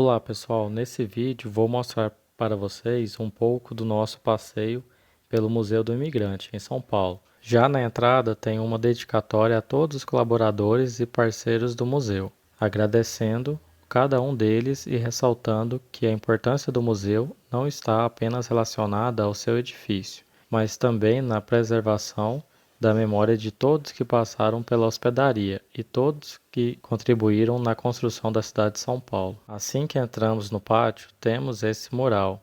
Olá pessoal, nesse vídeo vou mostrar para vocês um pouco do nosso passeio pelo Museu do Imigrante, em São Paulo. Já na entrada tem uma dedicatória a todos os colaboradores e parceiros do museu, agradecendo cada um deles e ressaltando que a importância do museu não está apenas relacionada ao seu edifício, mas também na preservação da memória de todos que passaram pela hospedaria e todos que contribuíram na construção da cidade de São Paulo. Assim que entramos no pátio, temos esse mural,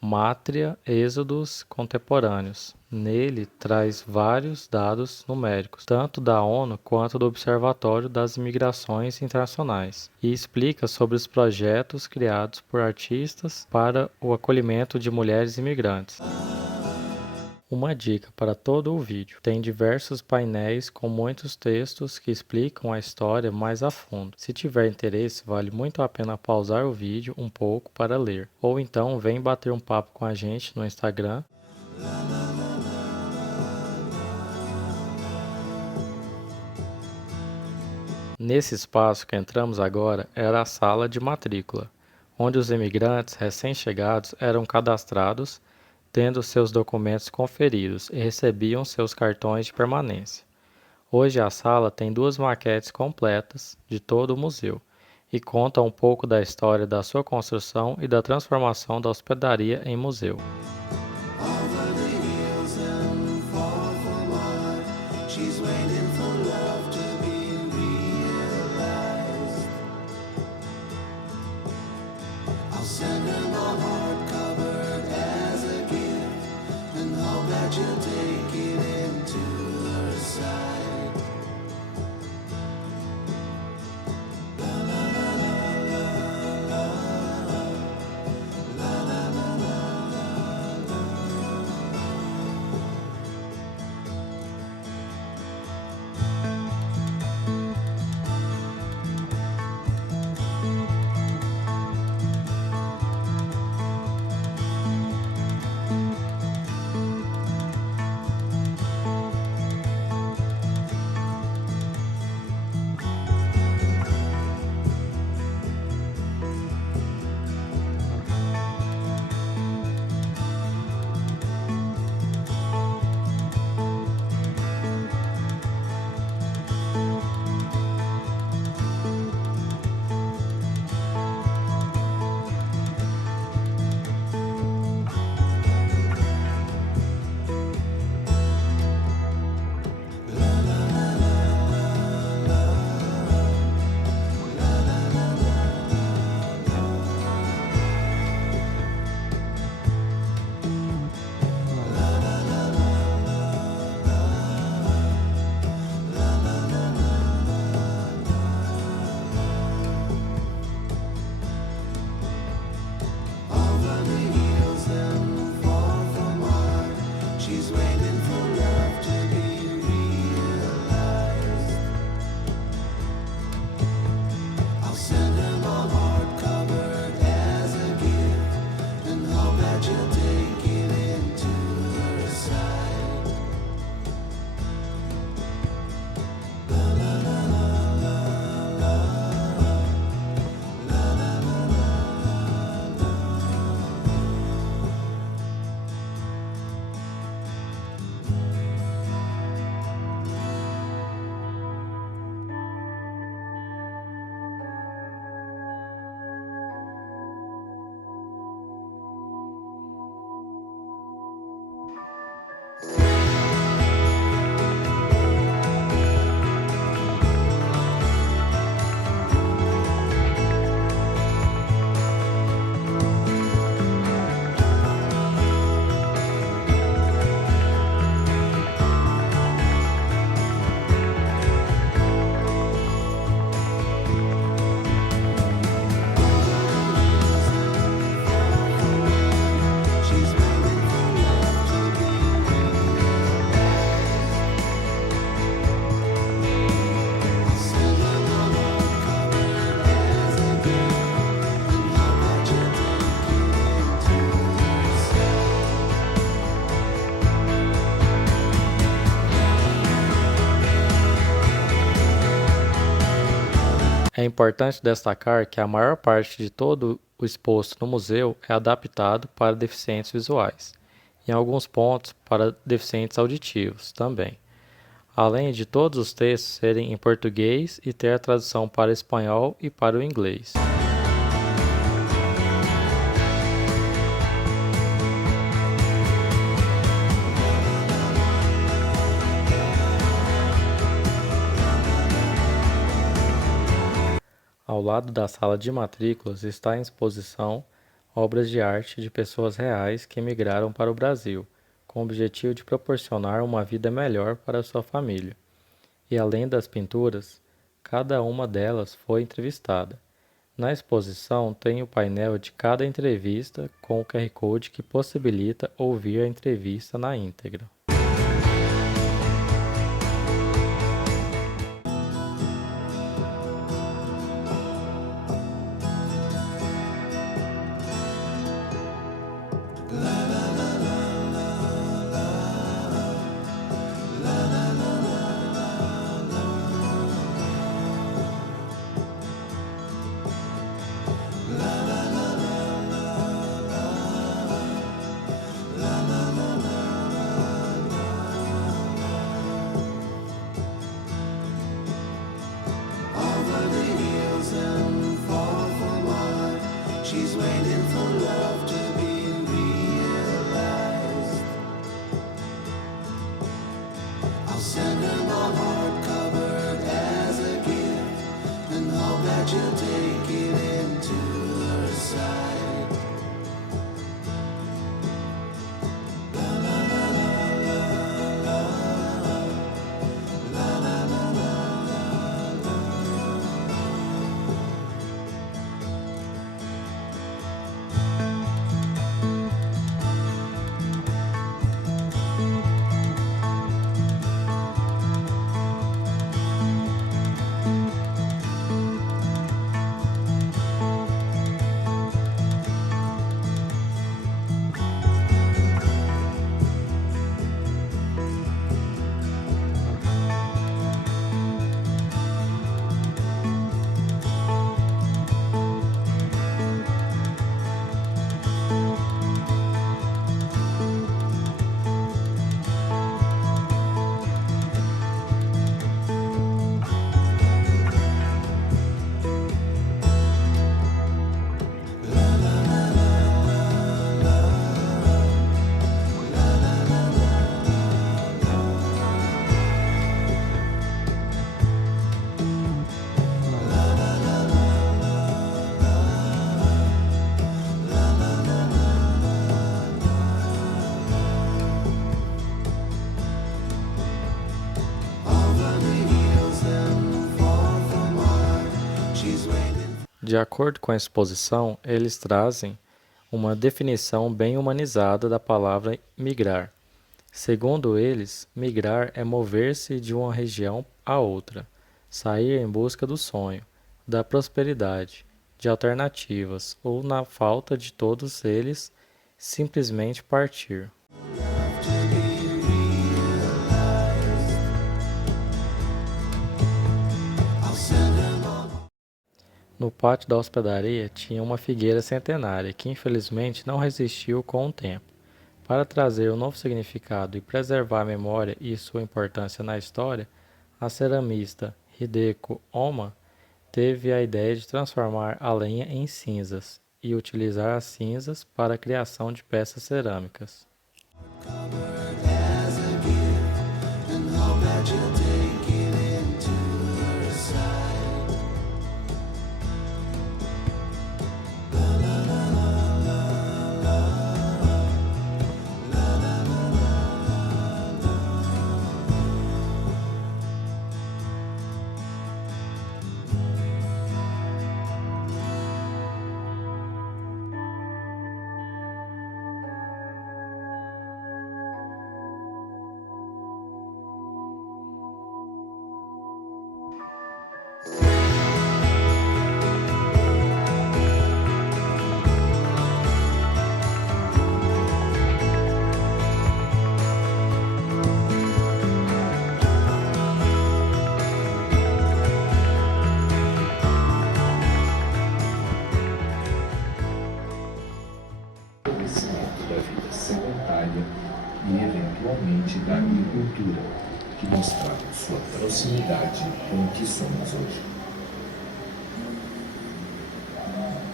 Mátria Êxodos Contemporâneos. Nele traz vários dados numéricos, tanto da ONU quanto do Observatório das Imigrações Internacionais, e explica sobre os projetos criados por artistas para o acolhimento de mulheres imigrantes. Uma dica para todo o vídeo: tem diversos painéis com muitos textos que explicam a história mais a fundo. Se tiver interesse, vale muito a pena pausar o vídeo um pouco para ler, ou então vem bater um papo com a gente no Instagram. Nesse espaço que entramos agora era a sala de matrícula, onde os imigrantes recém-chegados eram cadastrados, tendo seus documentos conferidos e recebiam seus cartões de permanência. Hoje a sala tem duas maquetes completas de todo o museu e conta um pouco da história da sua construção e da transformação da hospedaria em museu. É importante destacar que a maior parte de todo o exposto no museu é adaptado para deficientes visuais, em alguns pontos para deficientes auditivos também, além de todos os textos serem em português e ter a tradução para o espanhol e para o inglês. Ao lado da sala de matrículas está em exposição obras de arte de pessoas reais que emigraram para o Brasil, com o objetivo de proporcionar uma vida melhor para sua família. E além das pinturas, cada uma delas foi entrevistada. Na exposição tem o painel de cada entrevista com o QR Code que possibilita ouvir a entrevista na íntegra. She's waiting for love to be realized. I'll send her my heart covered as a gift, and hope that you'll take it into her side. La la la la la la la la la la la. De acordo com a exposição, eles trazem uma definição bem humanizada da palavra migrar. Segundo eles, migrar é mover-se de uma região a outra, sair em busca do sonho, da prosperidade, de alternativas ou, na falta de todos eles, simplesmente partir. No pátio da hospedaria tinha uma figueira centenária que infelizmente não resistiu com o tempo. Para trazer um novo significado e preservar a memória e sua importância na história, a ceramista Hideko Oma teve a ideia de transformar a lenha em cinzas e utilizar as cinzas para a criação de peças cerâmicas. da vida sedentária e, eventualmente, da agricultura, que mostravam sua proximidade com o que somos hoje.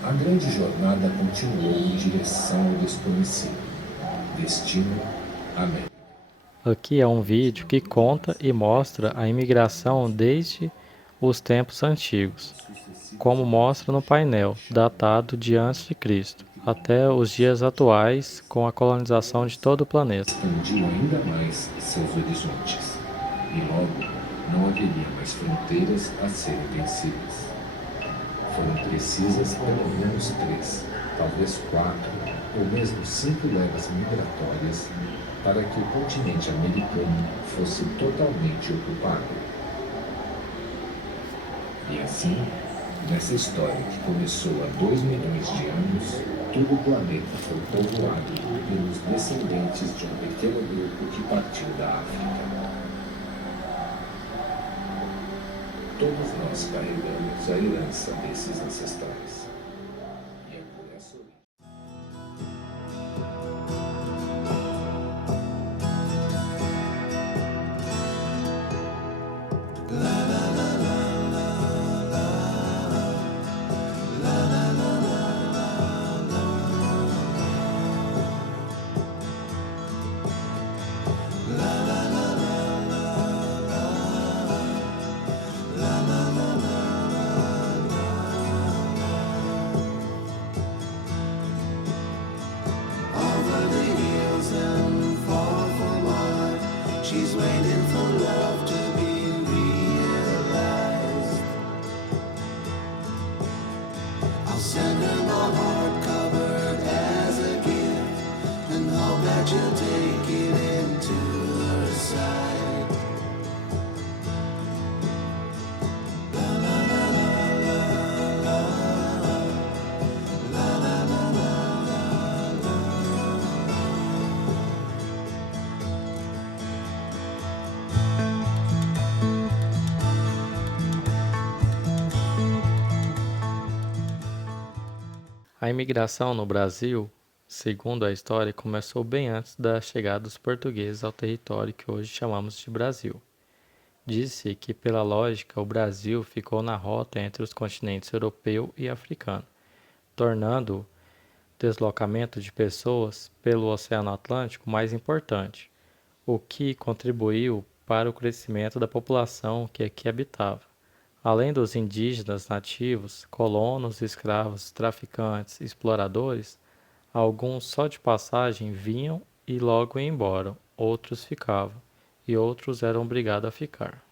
A grande jornada continuou em direção ao desconhecido. Destino, América. Aqui é um vídeo que conta e mostra a imigração desde os tempos antigos, como mostra no painel, datado de antes de Cristo, até os dias atuais, com a colonização de todo o planeta. Expandiu ainda mais seus horizontes, e logo não haveria mais fronteiras a serem vencidas. Foram precisas pelo menos 3, talvez 4, ou mesmo 5 levas migratórias para que o continente americano fosse totalmente ocupado. E assim, nessa história que começou há 2 milhões de anos, todo o planeta foi povoado pelos descendentes de um pequeno grupo que partiu da África. Todos nós carregamos a herança desses ancestrais. E é por essa origem. Over the hills and far from home, she's waiting for love to be realized. I'll send her my heart covered as a gift, and hope that you'll take it into her side. A imigração no Brasil, segundo a história, começou bem antes da chegada dos portugueses ao território que hoje chamamos de Brasil. Diz-se que, pela lógica, o Brasil ficou na rota entre os continentes europeu e africano, tornando o deslocamento de pessoas pelo Oceano Atlântico mais importante, o que contribuiu para o crescimento da população que aqui habitava. Além dos indígenas nativos, colonos, escravos, traficantes, exploradores, alguns só de passagem vinham e logo iam embora, outros ficavam, e outros eram obrigados a ficar.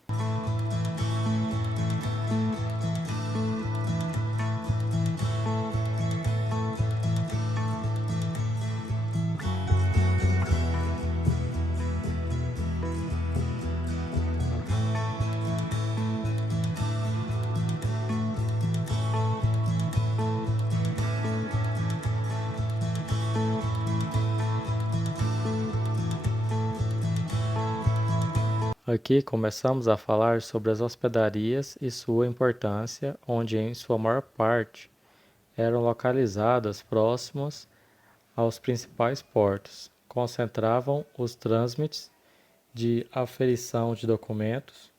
Aqui começamos a falar sobre as hospedarias e sua importância, onde em sua maior parte eram localizadas próximas aos principais portos, concentravam os trâmites de aferição de documentos,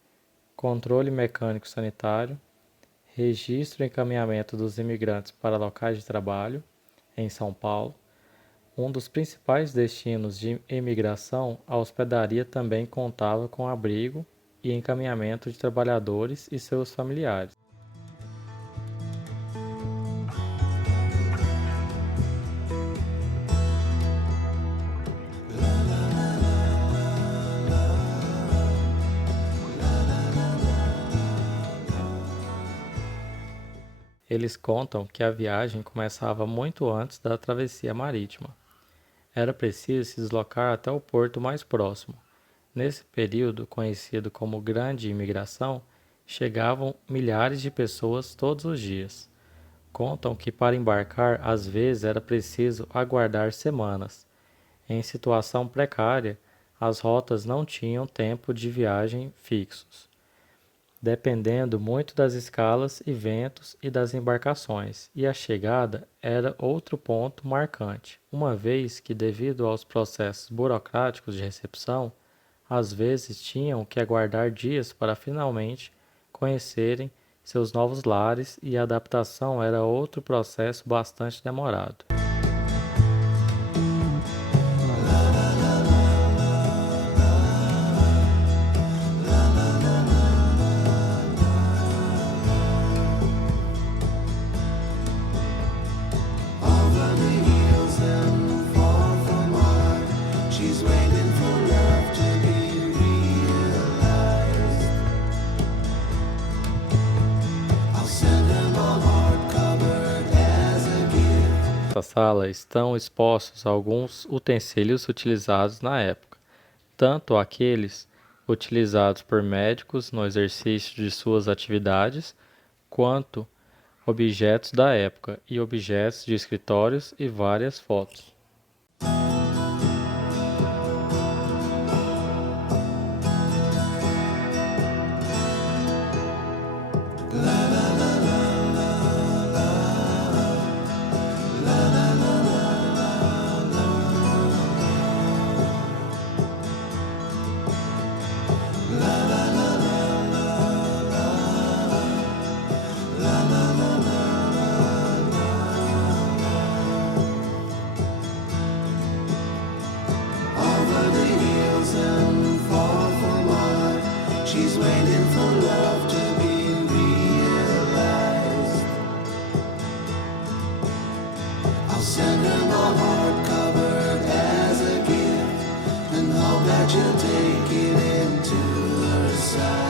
controle mecânico sanitário, registro e encaminhamento dos imigrantes para locais de trabalho, em São Paulo. Um dos principais destinos de imigração, a hospedaria também contava com abrigo e encaminhamento de trabalhadores e seus familiares. Eles contam que a viagem começava muito antes da travessia marítima. Era preciso se deslocar até o porto mais próximo. Nesse período, conhecido como Grande Imigração, chegavam milhares de pessoas todos os dias. Contam que para embarcar, às vezes era preciso aguardar semanas. Em situação precária, as rotas não tinham tempo de viagem fixos. dependendo muito das escalas e ventos e das embarcações, e a chegada era outro ponto marcante, uma vez que, devido aos processos burocráticos de recepção, às vezes tinham que aguardar dias para finalmente conhecerem seus novos lares e a adaptação era outro processo bastante demorado. Over the hills and far from heart, she's waiting for love to be realized. I'll send her my heart covered as a gift. Nessa sala estão expostos alguns utensílios utilizados na época, tanto aqueles utilizados por médicos no exercício de suas atividades, quanto objetos da época e objetos de escritórios e várias fotos. Over the hills and far from heart, she's waiting for love to be realized. I'll send her my heart covered as a gift and hope that you'll take it into her side.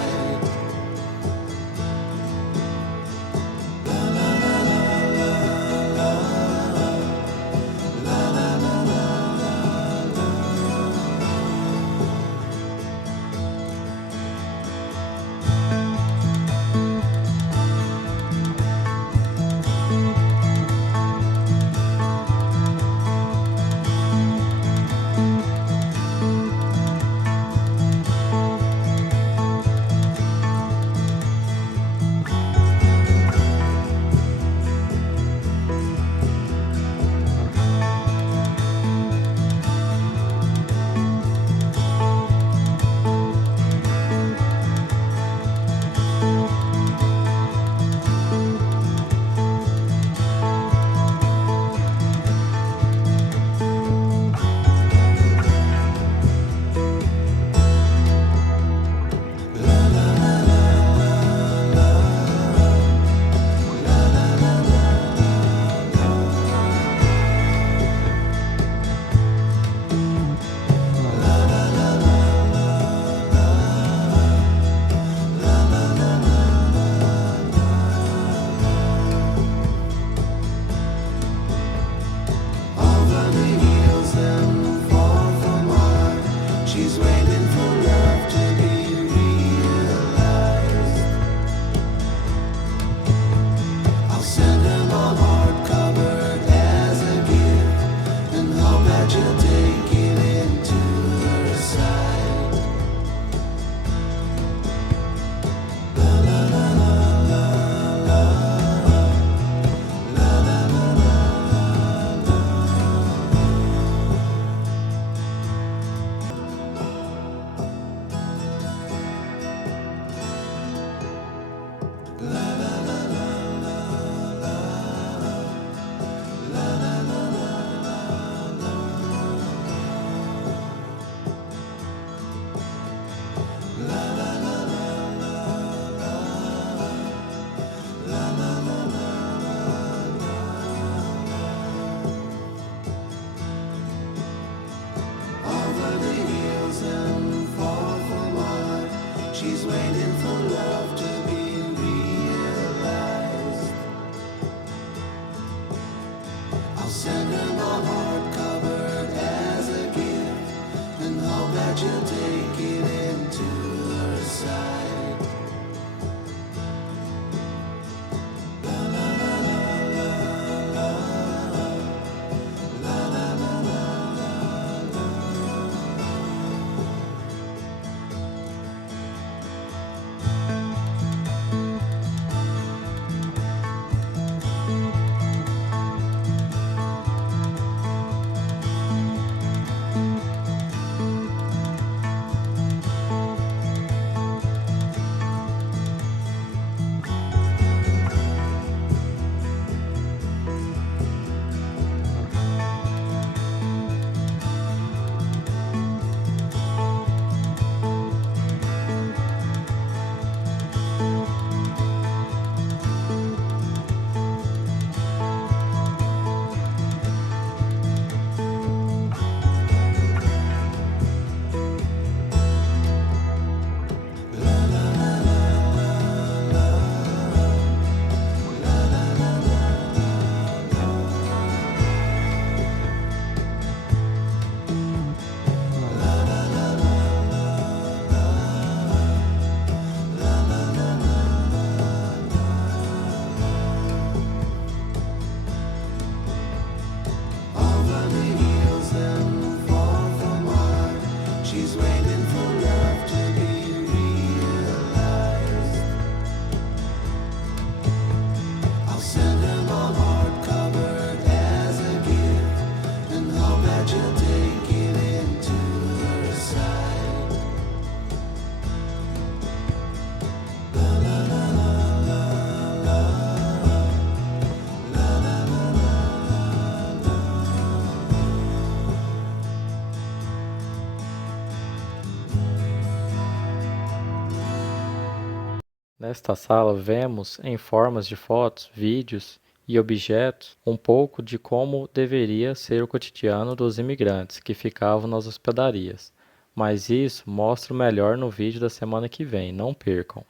Nesta sala vemos, em formas de fotos, vídeos e objetos, um pouco de como deveria ser o cotidiano dos imigrantes que ficavam nas hospedarias. Mas isso mostro melhor no vídeo da semana que vem, não percam!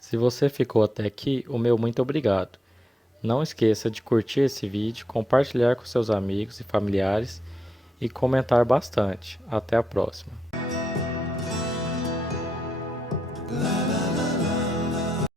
Se você ficou até aqui, o meu muito obrigado. Não esqueça de curtir esse vídeo, compartilhar com seus amigos e familiares e comentar bastante. Até a próxima!